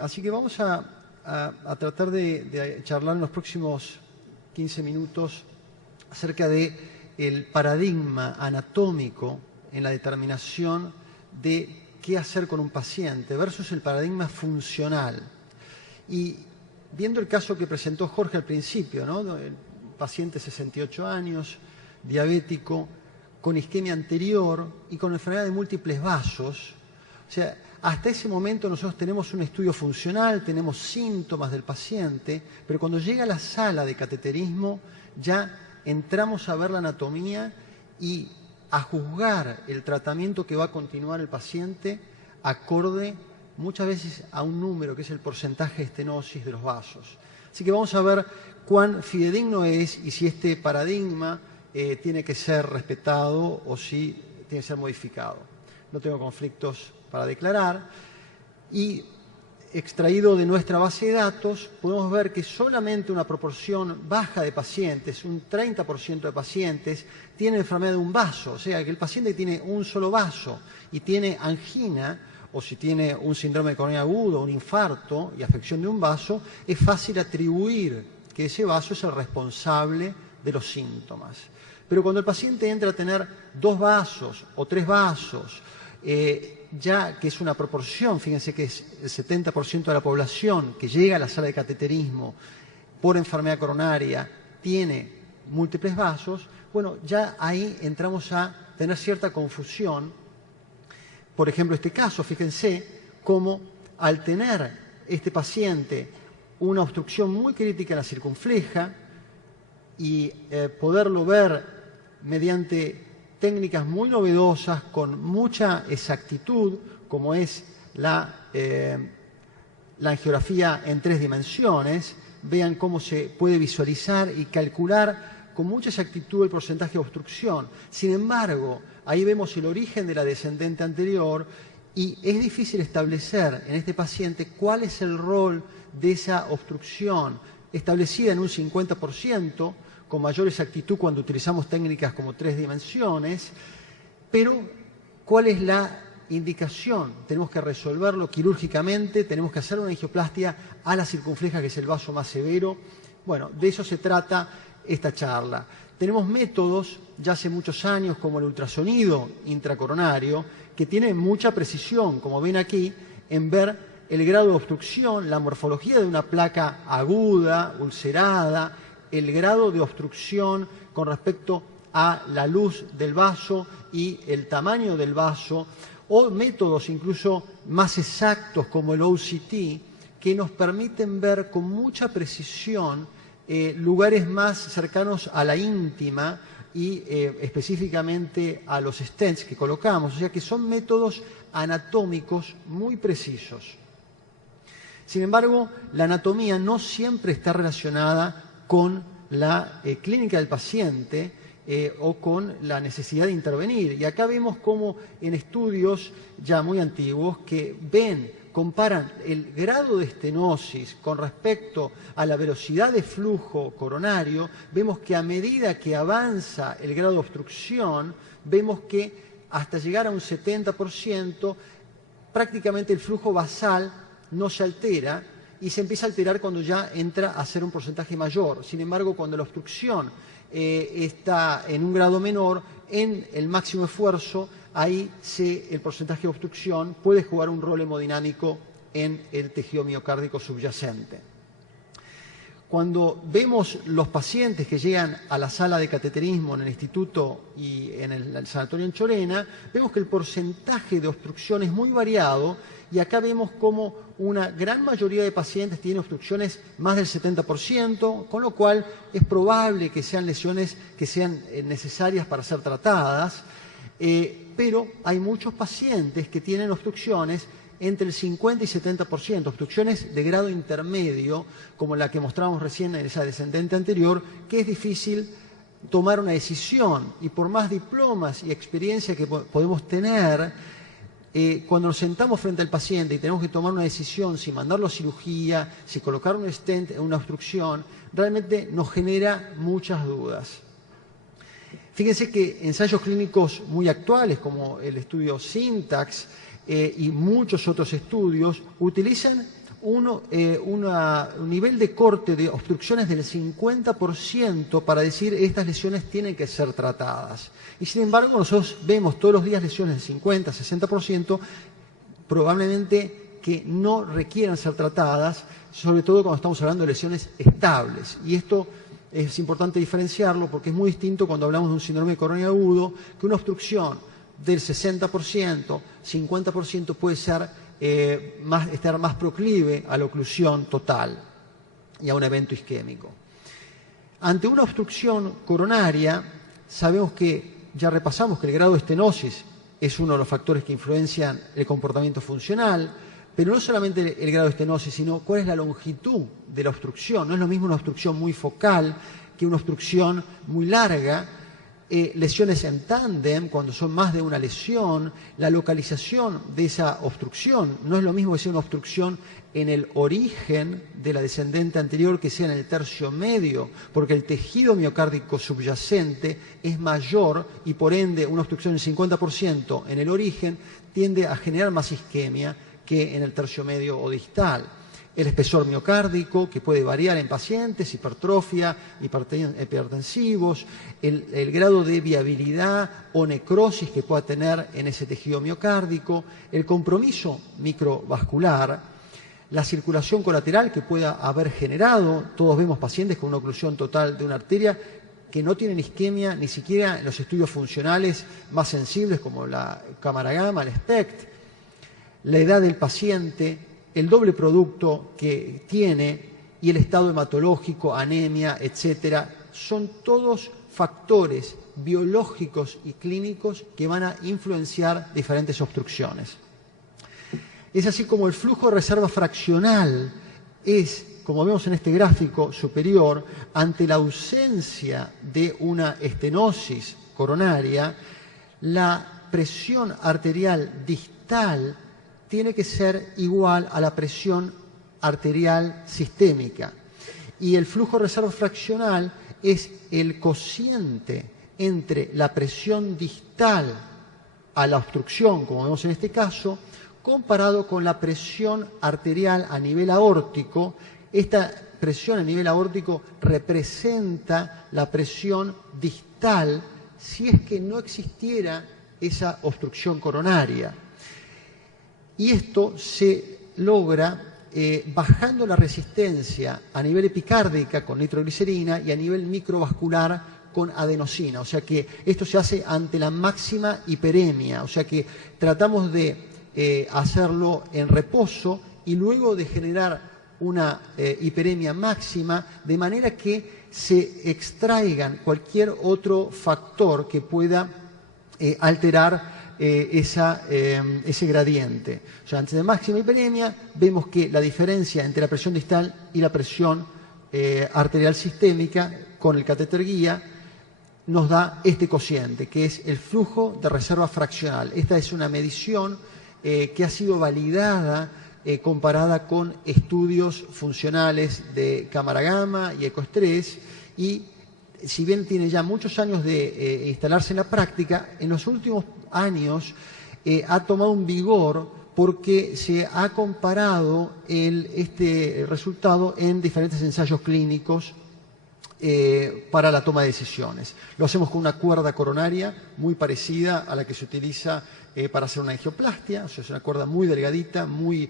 Así que vamos a tratar de charlar en los próximos 15 minutos acerca del paradigma anatómico en la determinación de qué hacer con un paciente versus el paradigma funcional. Y viendo el caso que presentó Jorge al principio, ¿no? El paciente 68 años, diabético, con isquemia anterior y con enfermedad de múltiples vasos. O sea, hasta ese momento nosotros tenemos un estudio funcional, tenemos síntomas del paciente, pero cuando llega a la sala de cateterismo ya entramos a ver la anatomía y a juzgar el tratamiento que va a continuar el paciente acorde muchas veces a un número que es el porcentaje de estenosis de los vasos. Así que vamos a ver cuán fidedigno es y si este paradigma tiene que ser respetado o si tiene que ser modificado. No tengo conflictos para declarar. Y extraído de nuestra base de datos, podemos ver que solamente una proporción baja de pacientes, un 30% de pacientes, tienen enfermedad de un vaso. O sea, que el paciente tiene un solo vaso y tiene angina, o si tiene un síndrome de coronaria agudo, un infarto y afección de un vaso, es fácil atribuir que ese vaso es el responsable de los síntomas. Pero cuando el paciente entra a tener 2 vasos o 3 vasos, ya que es una proporción, fíjense que es el 70% de la población que llega a la sala de cateterismo por enfermedad coronaria tiene múltiples vasos, bueno, ya ahí entramos a tener cierta confusión. Por ejemplo, este caso, fíjense cómo al tener este paciente una obstrucción muy crítica en la circunfleja y poderlo ver mediante técnicas muy novedosas con mucha exactitud, como es la angiografía en 3 dimensiones, vean cómo se puede visualizar y calcular con mucha exactitud el porcentaje de obstrucción. Sin embargo, ahí vemos el origen de la descendente anterior y es difícil establecer en este paciente cuál es el rol de esa obstrucción, establecida en un 50%, con mayor exactitud cuando utilizamos técnicas como 3 dimensiones, pero ¿cuál es la indicación? Tenemos que resolverlo quirúrgicamente, tenemos que hacer una angioplastia a la circunfleja, que es el vaso más severo. Bueno, de eso se trata esta charla. Tenemos métodos ya hace muchos años como el ultrasonido intracoronario, que tiene mucha precisión, como ven aquí, en ver el grado de obstrucción, la morfología de una placa aguda, ulcerada, el grado de obstrucción con respecto a la luz del vaso y el tamaño del vaso, o métodos incluso más exactos como el OCT, que nos permiten ver con mucha precisión lugares más cercanos a la íntima y específicamente a los stents que colocamos. O sea que son métodos anatómicos muy precisos. Sin embargo, la anatomía no siempre está relacionada con la clínica del paciente o con la necesidad de intervenir. Y acá vemos cómo en estudios ya muy antiguos que comparan el grado de estenosis con respecto a la velocidad de flujo coronario, vemos que a medida que avanza el grado de obstrucción, vemos que hasta llegar a un 70%, prácticamente el flujo basal no se altera y se empieza a alterar cuando ya entra a ser un porcentaje mayor. Sin embargo, cuando la obstrucción está en un grado menor, en el máximo esfuerzo, ahí el porcentaje de obstrucción puede jugar un rol hemodinámico en el tejido miocárdico subyacente. Cuando vemos los pacientes que llegan a la sala de cateterismo en el instituto y en el sanatorio en Chorena, vemos que el porcentaje de obstrucción es muy variado y acá vemos como una gran mayoría de pacientes tiene obstrucciones más del 70%, con lo cual es probable que sean lesiones que sean necesarias para ser tratadas, pero hay muchos pacientes que tienen obstrucciones entre el 50 y 70%, obstrucciones de grado intermedio, como la que mostramos recién en esa descendente anterior, que es difícil tomar una decisión. Y por más diplomas y experiencia que podemos tener, cuando nos sentamos frente al paciente y tenemos que tomar una decisión, si mandarlo a cirugía, si colocar un stent en una obstrucción, realmente nos genera muchas dudas. Fíjense que ensayos clínicos muy actuales, como el estudio SYNTAX, y muchos otros estudios utilizan un nivel de corte de obstrucciones del 50% para decir estas lesiones tienen que ser tratadas. Y sin embargo, nosotros vemos todos los días lesiones del 50, 60%, probablemente que no requieran ser tratadas, sobre todo cuando estamos hablando de lesiones estables. Y esto es importante diferenciarlo porque es muy distinto cuando hablamos de un síndrome de coronario agudo, que una obstrucción del 60%, 50% puede ser estar más proclive a la oclusión total y a un evento isquémico. Ante una obstrucción coronaria, sabemos que, ya repasamos que el grado de estenosis es uno de los factores que influencian el comportamiento funcional, pero no solamente el grado de estenosis, sino cuál es la longitud de la obstrucción. No es lo mismo una obstrucción muy focal que una obstrucción muy larga. Lesiones en tándem, cuando son más de una lesión, la localización de esa obstrucción. No es lo mismo que sea una obstrucción en el origen de la descendente anterior que sea en el tercio medio, porque el tejido miocárdico subyacente es mayor y por ende una obstrucción del 50% en el origen tiende a generar más isquemia que en el tercio medio o distal. El espesor miocárdico, que puede variar en pacientes, hipertrofia, hipertensivos, el grado de viabilidad o necrosis que pueda tener en ese tejido miocárdico, el compromiso microvascular, la circulación colateral que pueda haber generado. Todos vemos pacientes con una oclusión total de una arteria que no tienen isquemia ni siquiera en los estudios funcionales más sensibles como la cámara gamma, el SPECT, la edad del paciente, el doble producto que tiene y el estado hematológico, anemia, etcétera, son todos factores biológicos y clínicos que van a influenciar diferentes obstrucciones. Es así como el flujo de reserva fraccional es, como vemos en este gráfico superior, ante la ausencia de una estenosis coronaria, la presión arterial distal tiene que ser igual a la presión arterial sistémica. Y el flujo de reserva fraccional es el cociente entre la presión distal a la obstrucción, como vemos en este caso, comparado con la presión arterial a nivel aórtico. Esta presión a nivel aórtico representa la presión distal si es que no existiera esa obstrucción coronaria. Y esto se logra bajando la resistencia a nivel epicárdica con nitroglicerina y a nivel microvascular con adenosina. O sea que esto se hace ante la máxima hiperemia. O sea que tratamos de hacerlo en reposo y luego de generar una hiperemia máxima, de manera que se extraigan cualquier otro factor que pueda alterar ese gradiente. O sea, antes de máxima hiperemia vemos que la diferencia entre la presión distal y la presión arterial sistémica con el catéter guía nos da este cociente, que es el flujo de reserva fraccional. Esta es una medición que ha sido validada comparada con estudios funcionales de cámara gamma y ecoestrés, y si bien tiene ya muchos años de instalarse en la práctica, en los últimos años ha tomado un vigor porque se ha comparado este resultado en diferentes ensayos clínicos para la toma de decisiones. Lo hacemos con una cuerda coronaria muy parecida a la que se utiliza para hacer una angioplastia. O sea, es una cuerda muy delgadita, muy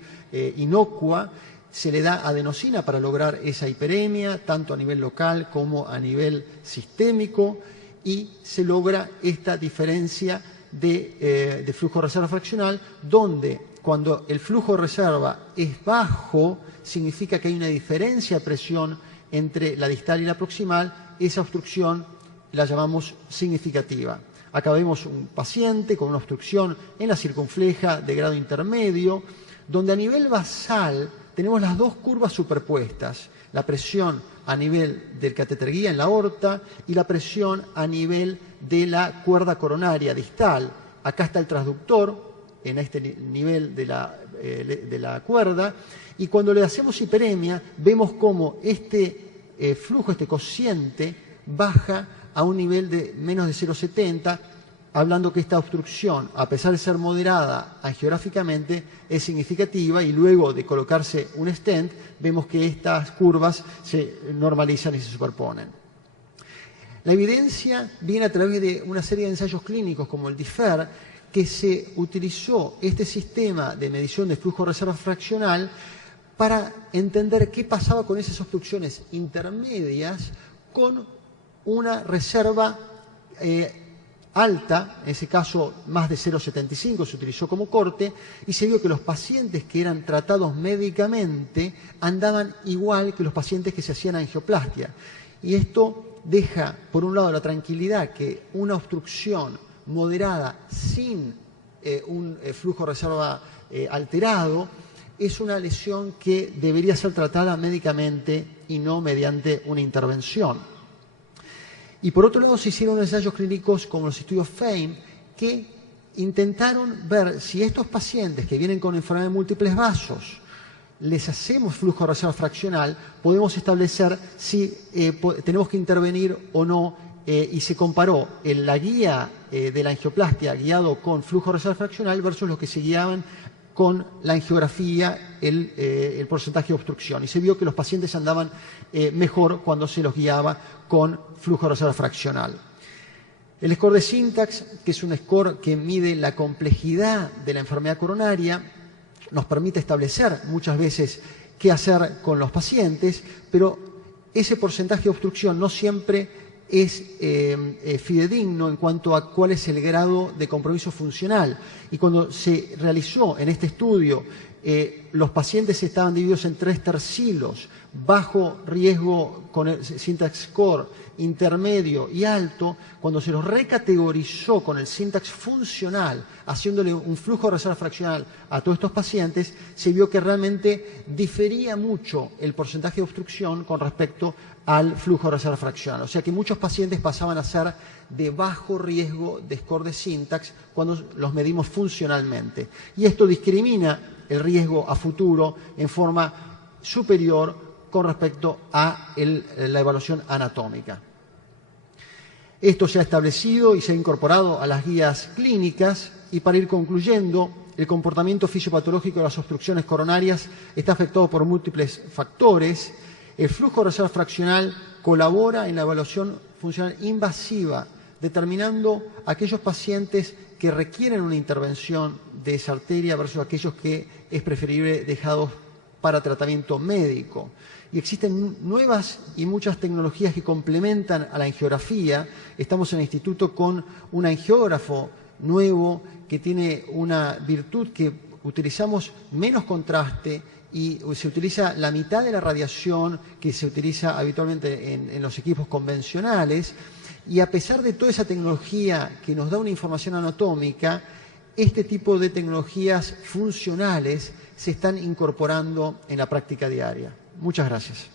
inocua. Se le da adenosina para lograr esa hiperemia, tanto a nivel local como a nivel sistémico, y se logra esta diferencia de flujo de reserva fraccional, donde cuando el flujo de reserva es bajo, significa que hay una diferencia de presión entre la distal y la proximal. Esa obstrucción la llamamos significativa. Acá vemos un paciente con una obstrucción en la circunfleja de grado intermedio, donde a nivel basal tenemos las dos curvas superpuestas, la presión a nivel del catéter guía en la aorta y la presión a nivel de la cuerda coronaria distal. Acá está el transductor en este nivel de la cuerda, y cuando le hacemos hiperemia vemos cómo flujo, este cociente, baja a un nivel de menos de 0,70, hablando que esta obstrucción, a pesar de ser moderada angiográficamente, es significativa, y luego de colocarse un stent, vemos que estas curvas se normalizan y se superponen. La evidencia viene a través de una serie de ensayos clínicos como el DIFER, que se utilizó este sistema de medición de flujo de reserva fraccional para entender qué pasaba con esas obstrucciones intermedias con una reserva alta, en ese caso más de 0,75 se utilizó como corte, y se vio que los pacientes que eran tratados médicamente andaban igual que los pacientes que se hacían angioplastia. Y esto deja, por un lado, la tranquilidad que una obstrucción moderada sin un flujo de reserva alterado es una lesión que debería ser tratada médicamente y no mediante una intervención. Y por otro lado se hicieron ensayos clínicos como los estudios FAME que intentaron ver si estos pacientes que vienen con enfermedad de múltiples vasos les hacemos flujo de reserva fraccional, podemos establecer si tenemos que intervenir o no, y se comparó la guía de la angioplastia guiado con flujo de reserva fraccional versus los que se guiaban con la angiografía, el porcentaje de obstrucción. Y se vio que los pacientes andaban mejor cuando se los guiaba con flujo de reserva fraccional. El score de Syntax, que es un score que mide la complejidad de la enfermedad coronaria, nos permite establecer muchas veces qué hacer con los pacientes, pero ese porcentaje de obstrucción no siempre es fidedigno en cuanto a cuál es el grado de compromiso funcional. Y cuando se realizó en este estudio, los pacientes estaban divididos en 3 tercilos, bajo riesgo con el Syntax score, intermedio y alto. Cuando se los recategorizó con el Syntax funcional, haciéndole un flujo de reserva fraccional a todos estos pacientes, se vio que realmente difería mucho el porcentaje de obstrucción con respecto al flujo de reserva fraccional. O sea que muchos pacientes pasaban a ser de bajo riesgo de score de Syntax cuando los medimos funcionalmente. Y esto discrimina el riesgo a futuro en forma superior con respecto a la evaluación anatómica. Esto se ha establecido y se ha incorporado a las guías clínicas, y para ir concluyendo, el comportamiento fisiopatológico de las obstrucciones coronarias está afectado por múltiples factores. El flujo de reserva fraccional colabora en la evaluación funcional invasiva, determinando aquellos pacientes que requieren una intervención de esa arteria versus aquellos que es preferible dejados para tratamiento médico. Y existen nuevas y muchas tecnologías que complementan a la angiografía. Estamos en el instituto con un angiógrafo nuevo que tiene una virtud que utilizamos menos contraste y se utiliza la mitad de la radiación que se utiliza habitualmente en los equipos convencionales. Y a pesar de toda esa tecnología que nos da una información anatómica, este tipo de tecnologías funcionales se están incorporando en la práctica diaria. Muchas gracias.